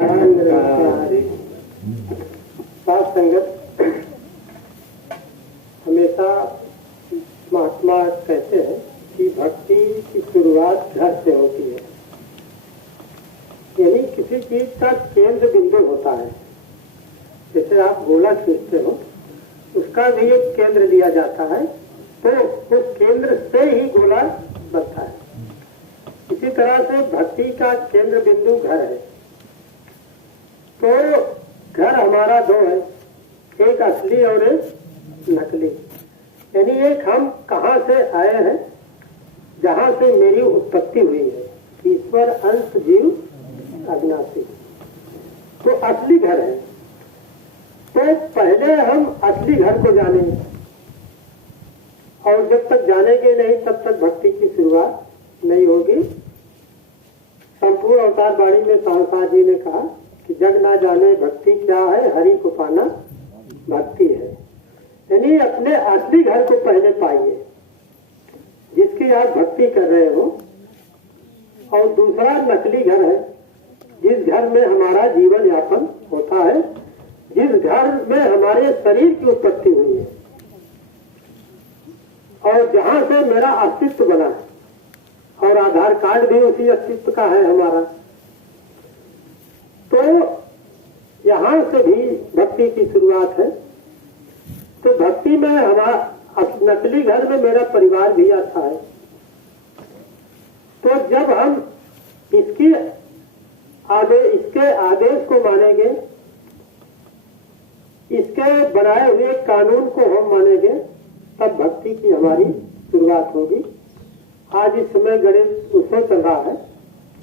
साथ संगत हमेशा महात्मा कहते हैं कि भक्ति की शुरुआत घर से होती है, यानी किसी चीज का केंद्र बिंदु होता है। जैसे आप गोला खींचते हो, उसका भी एक केंद्र दिया जाता है, तो उस केंद्र से ही गोला बनता है। इसी तरह से भक्ति का केंद्र बिंदु घर है। तो घर हमारा दो है, एक असली और एक नकली। यानी एक हम कहाँ से आए हैं, जहाँ से मेरी उत्पत्ति हुई है, ईश्वर अंश जीव अविनाशी, तो असली घर है। तो पहले हम असली घर को जानेंगे, और जब तक जानेंगे नहीं तब तक भक्ति की शुरुआत नहीं होगी। संपूर्ण अवतार वाणी में साहसा जी ने कहा कि जग ना जाने भक्ति क्या है, हरि को पाना भक्ति है। यानी अपने असली घर को पहले पाइए, जिसकी आप भक्ति कर रहे हो। और दूसरा नकली घर है, जिस घर में हमारा जीवन यापन होता है, जिस घर में हमारे शरीर की उत्पत्ति हुई है, और जहां से मेरा अस्तित्व बना है, और आधार कार्ड भी उसी अस्तित्व का है हमारा। तो यहां से भी भक्ति की शुरुआत है। तो भक्ति में हमारा नकली घर में मेरा परिवार भी आता है। तो जब हम इसके आदेश को मानेंगे, इसके बनाए हुए कानून को हम मानेंगे, तब भक्ति की हमारी शुरुआत होगी। आज इस समय गणेश उत्सव चल रहा है।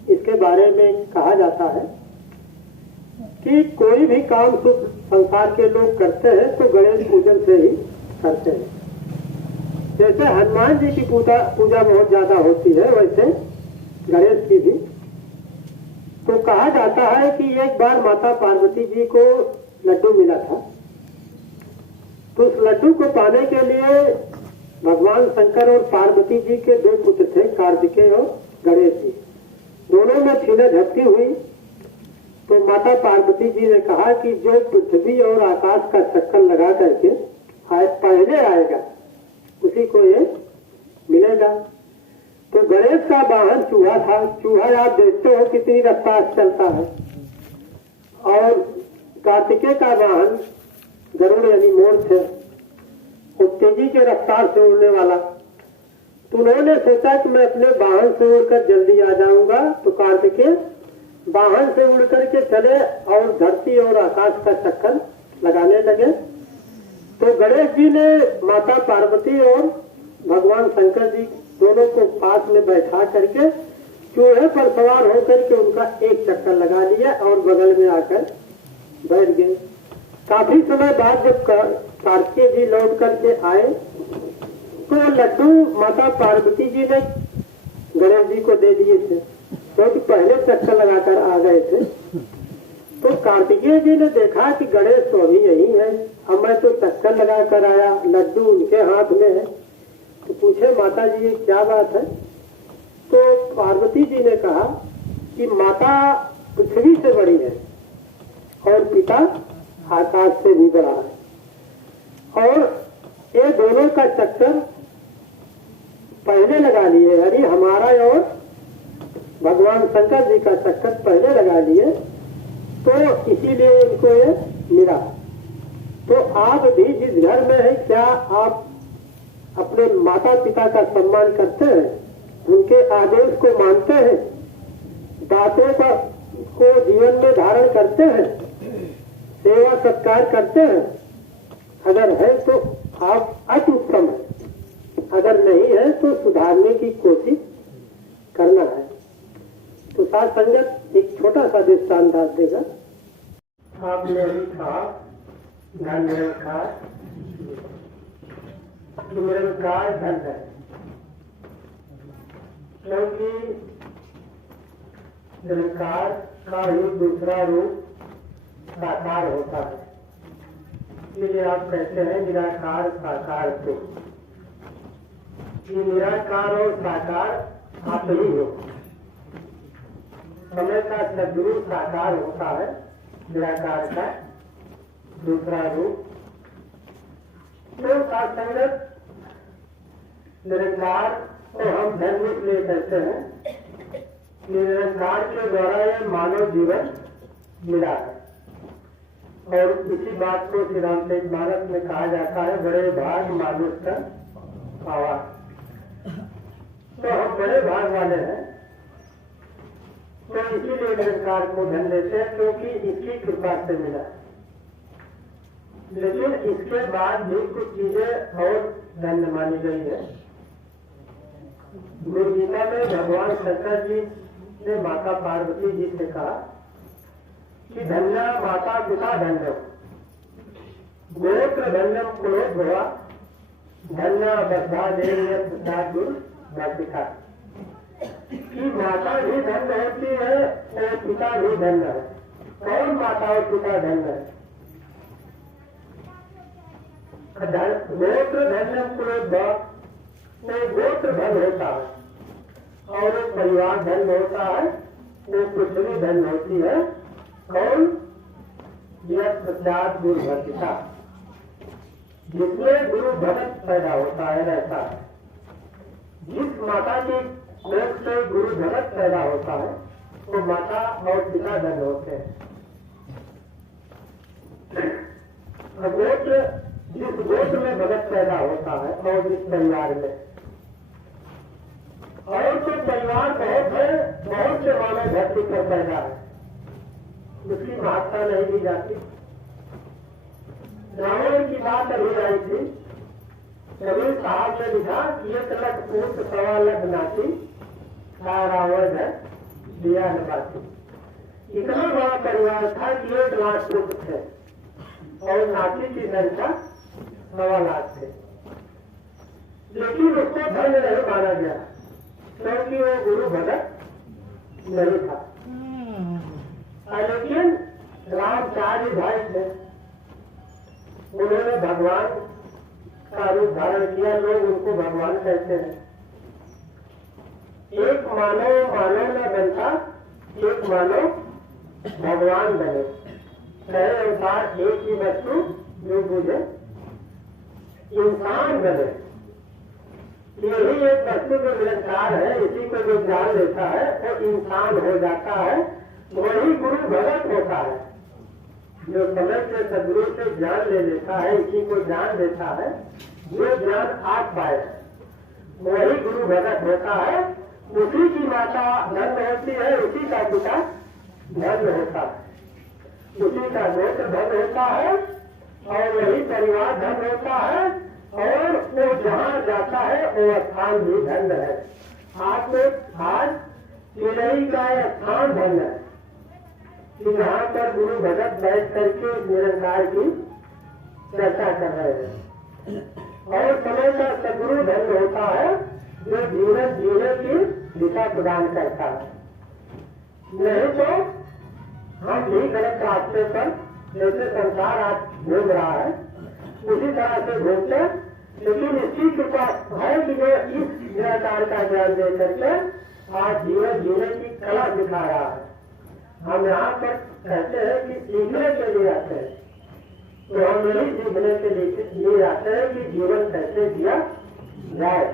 इसके बारे में कहा जाता है कि कोई भी काम शुभ संसार के लोग करते हैं तो गणेश पूजन से ही करते हैं। जैसे हनुमान जी की पूजा बहुत ज्यादा होती है, वैसे गणेश की भी। तो कहा जाता है कि एक बार माता पार्वती जी को लड्डू मिला था। तो उस लड्डू को पाने के लिए भगवान शंकर और पार्वती जी के दो पुत्र थे, कार्तिकेय और गणेश जी। दोनों में छीना झपटी हुई। तो माता पार्वती जी ने कहा कि जो पृथ्वी और आकाश का चक्कर लगा करके पहले आएगा, उसी को ये मिलेगा। तो गणेश का वाहन चूहा था। चूहा आप देखते हो कितनी रफ्तार चलता है। और कार्तिकेय का वाहन गरुड़ यानी मोर थे, वो तेजी के रफ्तार से उड़ने वाला। तो उन्होंने सोचा कि मैं अपने वाहन से उड़कर जल्दी आ जाऊंगा। तो कार्तिकेय वाहन से उड़ करके चले और धरती और आकाश का चक्कर लगाने लगे। तो गणेश जी ने माता पार्वती और भगवान शंकर जी दोनों को पास में बैठा करके चूहे पर सवार होकर के उनका एक चक्कर लगा लिया और बगल में आकर बैठ गए। काफी समय बाद जब कार्तिकेय जी लौट करके आए, तो लड्डू माता पार्वती जी ने गणेश जी को दे दिए थे, क्योंकि पहले चक्कर लगाकर आ गए थे। तो कार्तिकेय जी ने देखा कि गणेश तो अभी यही है, अब मैं तो चक्कर लगा कर आया, लड्डू उनके हाथ में है। तो पूछे माता जी ये क्या बात है? तो पार्वती जी ने कहा कि माता पृथ्वी से बड़ी है और पिता आकाश से भी बड़ा है, और ये दोनों का चक्कर पहले लगा लिए। अरे हमारा और भगवान शंकर जी का चक्कर पहले लगा लिए, तो इसीलिए इनको ये मिला। तो आप भी जिस घर में है, क्या आप अपने माता पिता का सम्मान करते हैं, उनके आदेश को मानते हैं, बातों को जीवन में धारण करते हैं, सेवा सत्कार करते हैं? अगर है तो आप अति उत्तम है, अगर नहीं है तो सुधारने की कोशिश करना है। तो साथ संगत एक छोटा सा दृष्टांत देगा। आपने अभी कहा धन निरंकार, निरंकार धन है, क्योंकि निरंकार का ही दूसरा रूप साकार होता है। इसलिए आप कहते हैं निराकार साकार को। निराकार और साकार आप ही हो। समय का सदगुरु साकार होता है, निराकार का दूसरा रूप। तो सात्संगत निरंकार को हम धर्म इसलिए कहते हैं, निरंकार के द्वारा यह मानव जीवन मिला है। और इसी बात को श्री रामचरित मानस में कहा जाता है, बड़े भाग मानुष का पावा। तो हम बड़े भाग वाले हैं, तो इसीलिए निरंकार को धन देते हैं, क्योंकि इसकी कृपा से मिला। लेकिन इसके बाद भी कुछ चीजें और धन्य मानी गई है। गुरु गीता में भगवान शंकर जी ने माता पार्वती जी से कहा कि धन्य माता पिता धन्य, गोत्र धन्यम कुलोद्भवा, धन्य बद्धा देव गुरु पिता। कि माता भी धन्य होती है और पिता भी धन्य है। कौन माता और पिता धन्य है? गोत्र धन्यम कुलोद्भवा, वो गोत्र धन होता है और एक परिवार धन होता है, वो पृथ्वी धन होती है। कौन? यह प्रसाद गुरु भक्तिता, जिसमें गुरु भगत पैदा होता है, रहता है। जिस माता की कोख से गुरु भगत पैदा होता है, तो माता और पिता धन होते हैं। गोत्र, जिस गोत्र में भगत पैदा होता है और जिस परिवार में, और तो परिवार बहुत है, बहुत से मानव धरती पर पैदा है, उसकी महत्ता नहीं दी जाती। रावण की बात अभी आई थी, कबीर साहब ने लिखा कि 1 लाख पूत 1.25 लाख नाती, रावण है दिया नबाती। इतना बड़ा परिवार था कि 1 लाख पुत्र थे और नाती की संख्या 1.25 लाख थे। लेकिन उसको धन नहीं माना गया, क्योंकि वो गुरु भगत नहीं था। लेकिन राम 4 भाई थे, उन्होंने भगवान का रूप धारण किया। लोग उनको भगवान कहते हैं। एक मानव मानव न बनता, एक मानव भगवान बने। कहे अनुसार एक ही वस्तु जो बुझे इंसान बने। यही एक वस्तु जो निरंकार है, इसी को जो जान लेता है वो इंसान हो जाता है, वही गुरु भगत होता है। जो समय से सदगुरु से ज्ञान ले लेता है, इसी को जान लेता है, जो ज्ञान आप पाए वही गुरु भगत होता है। उसी की माता धन्य होती है, उसी का पिता धन्य होता है, उसी का गोत्र धन्य होता है और वही परिवार धन्य होता है। और वो जहाँ जाता है वो स्थान भी धन्य है। आज चिड़ई का स्थान धन्य है कि जहाँ पर गुरु भगत बैठ करके निरंकार की चर्चा कर रहे हैं। और समय का सदगुरु धन्य होता है, जो जीवन जीने की दिशा प्रदान करता है। नहीं तो हम भी गलत रास्ते पर, जैसे संसार आज घूम रहा है, उसी तरह से घूमते। लेकिन इसकी कृपा है कि जो इस निराकार का ज्ञान दे करके आज जीवन जीने की कला दिखा रहा है। हम यहाँ पर कहते हैं कि सीखने के लिए आते हैं, तो हम यही सीखने के लिए आते हैं कि जीवन कैसे जिया जाए।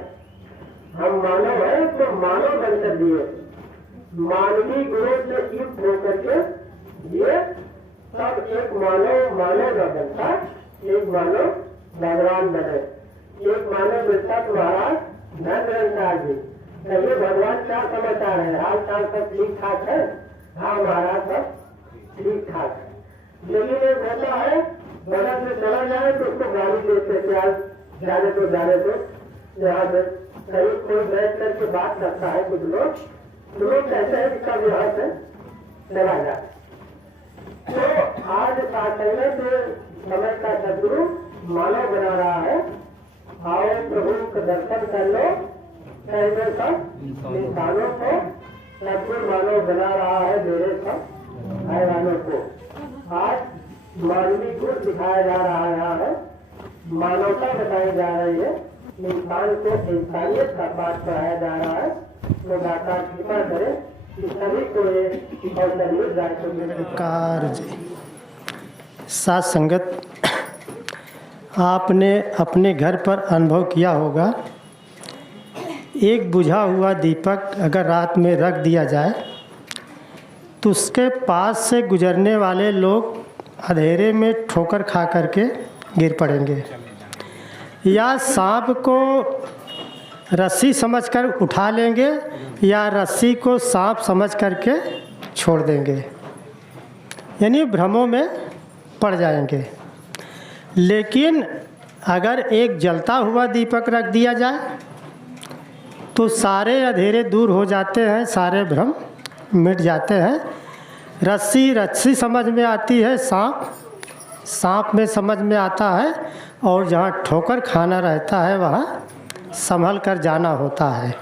हम मानव है तो मानव बनकर दिए, मानवीय गुणों से युक्त होकर के दिए, तब एक मानव मानव न बनता, एक मानव भगवान बने। एक मानव मिलता महाराज धन निरंकार जी, कहिए भगवान क्या समाचार है, हाल चाल सब ठीक ठाक है? हाँ महाराज सब ठीक ठाक है। लेकिन एक होता है बगल से चला जाए तो उसको गाली देते, क्या जाने दो जाने दो। यहाँ से कहीं कोई बैठ करके बात करता है, कुछ लोग कहते हैं कि कब यहाँ से चला जाए। तो आज साधने से समय का सदगुरु मानव बना रहा है। आओ प्रभु का दर्शन कर लो, ऐसे सब इंसानों को सदगुरु मानव बना रहा है, मेरे सब हैवानों को। आज मानवीय गुण दिखाया जा रहा है, यहाँ है मानवता बताई जा रही है, इंसान को इंसानियत का पाठ पढ़ाया जा रहा है। तो दाता कृपा करे सभी को कार जी। साथ संगत, आपने अपने घर पर अनुभव किया होगा, एक बुझा हुआ दीपक अगर रात में रख दिया जाए तो उसके पास से गुजरने वाले लोग अंधेरे में ठोकर खा करके गिर पड़ेंगे, या सांप को रस्सी समझकर उठा लेंगे या रस्सी को सांप समझ करके छोड़ देंगे, यानी भ्रमों में पड़ जाएंगे। लेकिन अगर एक जलता हुआ दीपक रख दिया जाए तो सारे अंधेरे दूर हो जाते हैं, सारे भ्रम मिट जाते हैं। रस्सी समझ में आती है, सांप में समझ में आता है, और जहाँ ठोकर खाना रहता है वहाँ संभल कर जाना होता है।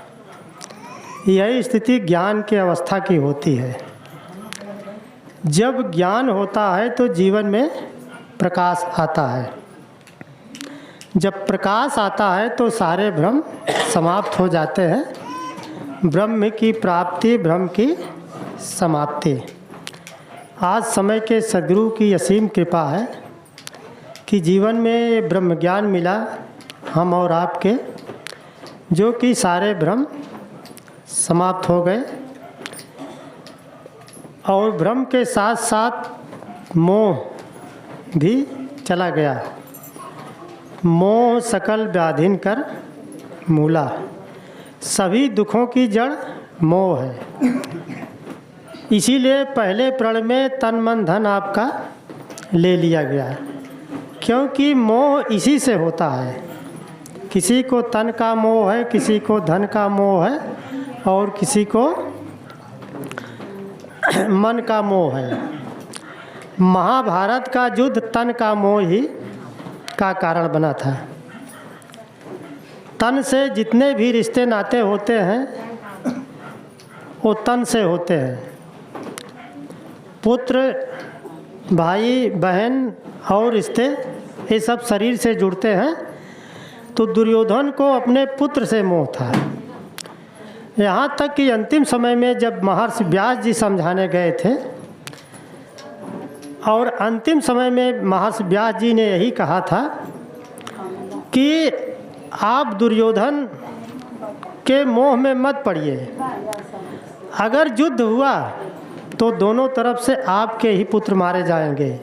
यही स्थिति ज्ञान की अवस्था की होती है। जब ज्ञान होता है तो जीवन में प्रकाश आता है। जब प्रकाश आता है तो सारे भ्रम समाप्त हो जाते हैं। ब्रह्म की प्राप्ति, ब्रह्म की समाप्ति। आज समय के सद्गुरु की असीम कृपा है कि जीवन में ब्रह्म ज्ञान मिला हम और आपके, जो कि सारे भ्रम समाप्त हो गए और भ्रम के साथ साथ मोह भी चला गया। मोह सकल व्याधिन कर मूला, सभी दुखों की जड़ मोह है। इसीलिए पहले प्रण में तन मन धन आपका ले लिया गया, क्योंकि मोह इसी से होता है। किसी को तन का मोह है, किसी को धन का मोह है, और किसी को मन का मोह है। महाभारत का युद्ध तन का मोह ही का कारण बना था। तन से जितने भी रिश्ते नाते होते हैं वो तन से होते हैं। पुत्र, भाई बहन और रिश्ते ये सब शरीर से जुड़ते हैं। तो दुर्योधन को अपने पुत्र से मोह था। यहाँ तक कि अंतिम समय में जब महर्षि व्यास जी समझाने गए थे, और अंतिम समय में महर्षि व्यास जी ने यही कहा था कि आप दुर्योधन के मोह में मत पड़िए। अगर युद्ध हुआ तो दोनों तरफ से आपके ही पुत्र मारे जाएंगे,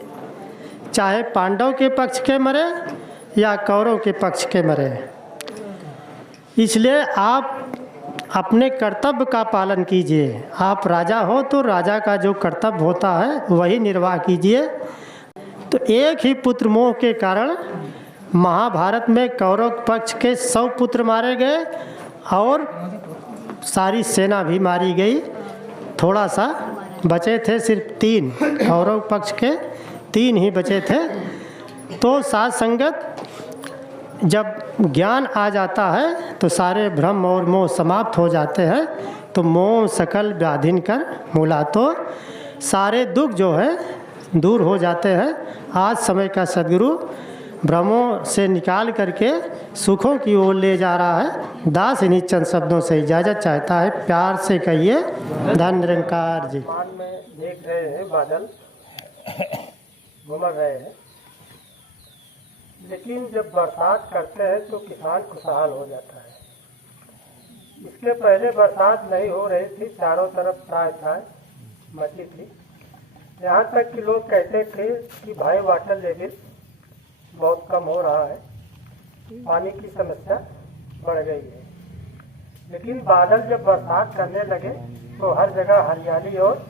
चाहे पांडव के पक्ष के मरे या कौरव के पक्ष के मरे। इसलिए आप अपने कर्तव्य का पालन कीजिए। आप राजा हो तो राजा का जो कर्तव्य होता है वही निर्वाह कीजिए। तो एक ही पुत्र मोह के कारण महाभारत में कौरव पक्ष के 100 पुत्र मारे गए और सारी सेना भी मारी गई। थोड़ा सा बचे थे, सिर्फ 3 कौरव पक्ष के 3 ही बचे थे। तो साथ संगत, जब ज्ञान आ जाता है तो सारे भ्रम और मोह समाप्त हो जाते हैं। तो मोह सकल व्याधिन कर मूला, तो सारे दुख जो है दूर हो जाते हैं। आज समय का सद्गुरु भ्रमों से निकाल करके सुखों की ओर ले जा रहा है। दास इन्हीं चंद शब्दों से इजाज़त चाहता है। प्यार से कहिए धन निरंकार जी। में देख रहे हैं बादल घुमर रहे हैं, लेकिन जब बरसात करते हैं तो किसान खुशहाल हो जाता है। इसके पहले बरसात नहीं हो रही थी, चारों तरफ त्राहि मची थी। यहाँ तक कि लोग कहते थे कि भाई वाटर लेवल बहुत कम हो रहा है, पानी की समस्या बढ़ गई है। लेकिन बादल जब बरसात करने लगे तो हर जगह हरियाली और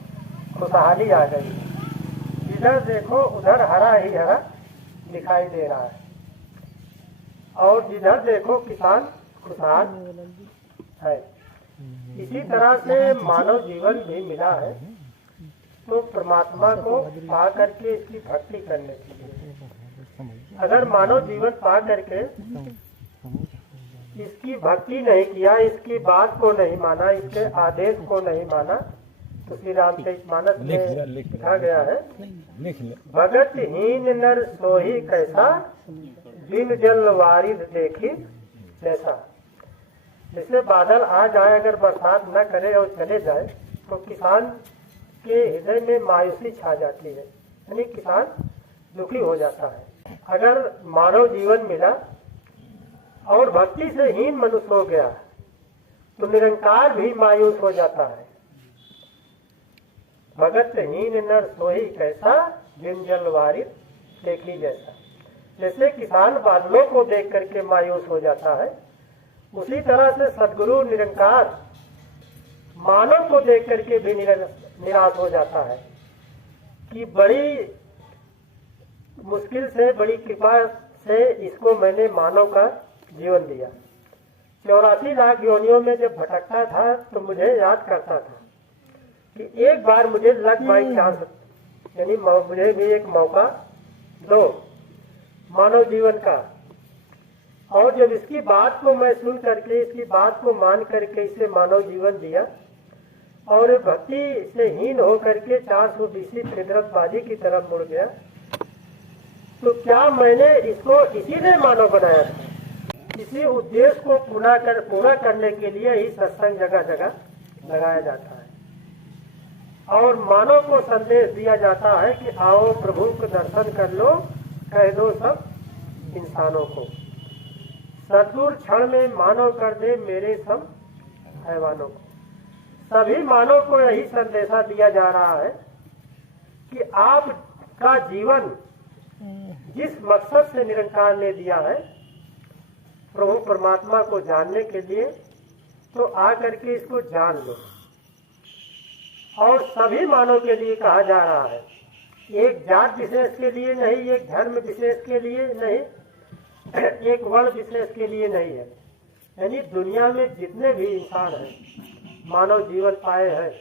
खुशहाली आ गई। जिधर देखो उधर हरा ही हरा दिखाई दे रहा है, और जिधर देखो किसान खुशहाल है। इसी तरह से मानव जीवन भी मिला है, तो परमात्मा को पा करके इसकी भक्ति करने चाहिए। अगर मानव जीवन पा करके इसकी भक्ति नहीं किया, इसकी बात को नहीं माना, इसके आदेश को नहीं माना, तो श्री रामचरितमानस में लिखा गया है, भगत हीन नर सोही कैसा, बिन जल वारिद देखी जैसा। जैसे बादल आ जाए, अगर बरसात न करे और चले जाए तो किसान के हृदय में मायूसी छा जाती है, यानी किसान दुखी हो जाता है। अगर मानव जीवन मिला और भक्ति से हीन मनुष्य हो गया तो निरंकार भी मायूस हो जाता है। भगत हीन नर सोई कैसा, जिन जल वारित देखी जैसा। जैसे किसान बादलों को देख करके मायूस हो जाता है, उसी तरह से सद्गुरु निरंकार मानव को देख करके भी निराश हो जाता है कि बड़ी मुश्किल से, बड़ी कृपा से इसको मैंने मानव का जीवन दिया। 84 लाख योनियों में जब भटकता था तो मुझे याद करता था कि एक बार मुझे लक बाई चांस, यानी मुझे भी एक मौका दो मानव जीवन का। और जब इसकी बात को मैं सुन करके, इसकी बात को मान करके इसे मानव जीवन दिया और भक्ति से हीन हो करके 420 फितरतबाजी की तरफ मुड़ गया, तो क्या मैंने इसको इसीलिए मानव बनाया था? इसी उद्देश्य को पूरा करने के लिए ही सत्संग जगह जगह लगाया जाता है और मानव को संदेश दिया जाता है कि आओ प्रभु को दर्शन कर लो, कह दो सब इंसानों को। सद्गुरु क्षण में मानव कर दे मेरे सब हैवानों को। सभी मानव को यही संदेशा दिया जा रहा है कि आपका जीवन जिस मकसद से निरंकार ने दिया है, प्रभु परमात्मा को जानने के लिए, तो आकर के इसको जान लो। और सभी मानव के लिए कहा जा रहा है, एक जात विशेष के लिए नहीं, एक धर्म विशेष के लिए नहीं, एक वर्ण विशेष के लिए नहीं है। यानी दुनिया में जितने भी इंसान हैं, मानव जीवन पाए हैं,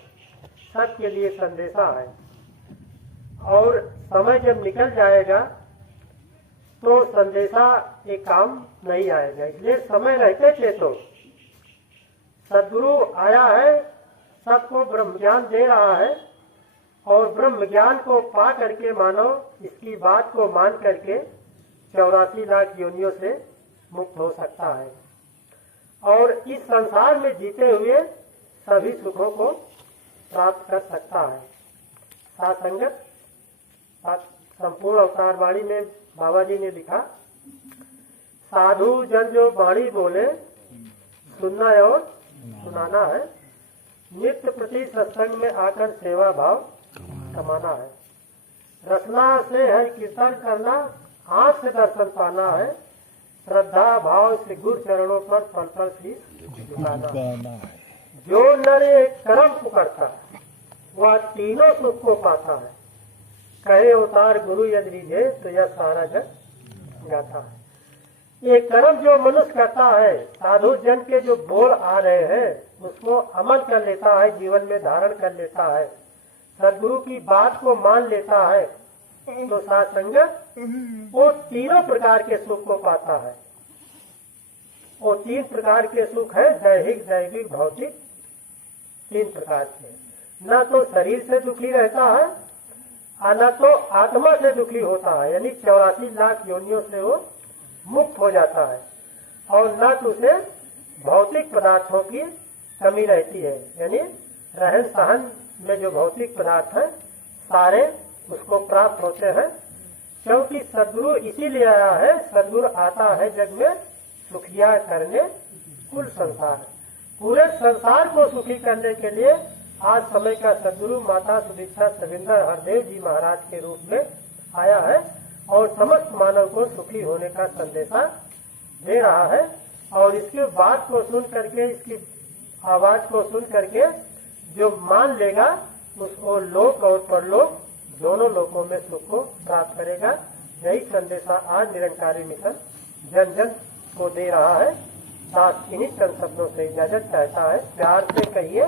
सबके लिए संदेशा है। और समय जब निकल जाएगा तो संदेशा एक काम नहीं आएगा। इसलिए समय रहते थे तो सद्गुरु आया है, सबको ब्रह्म ज्ञान दे रहा है और ब्रह्म ज्ञान को पा करके मानव इसकी बात को मान करके 84 लाख योनियों से मुक्त हो सकता है और इस संसार में जीते हुए सभी सुखों को प्राप्त कर सकता है। साथ संगत, संपूर्ण अवतार वाणी में बाबा जी ने लिखा, साधु जन जो वाणी बोले सुनना और सुनाना है, नित्य प्रति सत्संग में आकर सेवा भाव कमाना है। रचना से है कीर्तन करना, आँख से दर्शन पाना है, श्रद्धा भाव से गुरु चरणों पर पल पल शीश झुकाना है। जो नर एक कर्म पुकारता है वह तीनों सुख को पाता है। कहे अवतार गुरु यदि रिझे तो यह सारा जग गाता है। ये कर्म जो मनुष्य करता है, साधु जन के जो बोल आ रहे हैं उसको अमल कर लेता है, जीवन में धारण कर लेता है, सदगुरु की बात को मान लेता है, तो साथ संगत वो तीनों प्रकार के सुख को पाता है। वो 3 प्रकार के सुख है, दैहिक, दैविक, भौतिक, 3 प्रकार के। न तो शरीर से दुखी रहता है और न तो आत्मा से दुखी होता है, यानी 84 लाख योनियों से वो मुक्त हो जाता है। और न तो उसे भौतिक पदार्थों की कमी रहती है, यानी रहन सहन में जो भौतिक पदार्थ है सारे उसको प्राप्त होते हैं। क्योंकि सद्गुरु इसीलिए आया है, सद्गुरु आता है जग में सुखिया करने कुल संसार। पूरे संसार को सुखी करने के लिए आज समय का सद्गुरु माता सुदीक्षा सविंदर हरदेव जी महाराज के रूप में आया है और समस्त मानव को सुखी होने का संदेशा दे रहा है। और इसकी बात को सुन करके, इसकी आवाज को सुन करके जो मान लेगा उसको लोक और परलोक दोनों लोकों में सुख को प्राप्त करेगा। यही संदेशा आज निरंकारी मिशन जन जन को दे रहा है। साथ इन्हीं चंद शब्दों से इजाजत चाहता है। प्यार से कहिए।